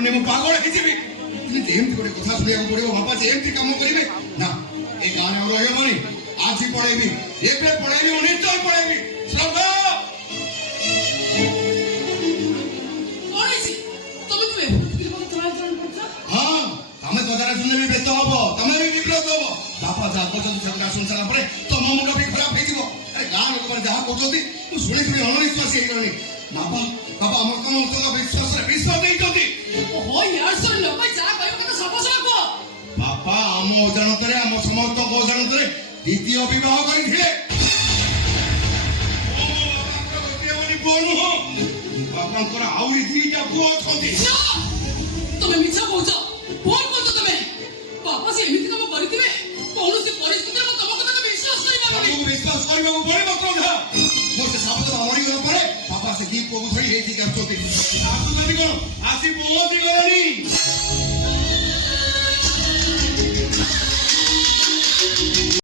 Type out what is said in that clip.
पारुनी मु पागल हे जीवी एमती गोटे कथा सुनिया पड़ो बापा से एमती काम करेंगे ना ए गाँव में रही आज पढ़ेबी एबे पढ़ेबी निश्चय पढ़ेबी श्रद्धा हाँ तमें कथा सुनने भी व्यस्त हम तमें भी विब्रत हम बापा जहाँ कहते सुन सारा पर तुम मुंड भी खराब हो गाँ लोक मैंने जहाँ कहते शुणी शुणी अणविश्वासी होगी बाबा बाबा आम कौन विश्वास विश्वास बापा आम अजाणत आम समस्त अजाणत द्वितीय बह करते पुओ नुह बापा आहरी दीटा पुओ अच्छा তুমি মিছা কହୁଛ ভুল কହୁଛ তুমি বাবা সে এମିତି কাম କରିଥିବେ କୌଣସି ପରିସ୍ଥିତିରେ ମୁଁ ତମ କଥା ବିଶ୍ୱାସ କରିପାରିବିନି ତମକୁ ବିଶ୍ୱାସ କରିବାକୁ ପଡ଼ିବ କ୍ରୋଧା ମୋ ସେ ସାବତ ମରିଗଲା ପରେ ବାପା ସେ ଦି ପୁଅକୁ ଧରି ଏଇଠି ଆସୁଛନ୍ତି ଆସୁଛନ୍ତି କଣ ଆସି ପହଞ୍ଚି ଗଲେଣି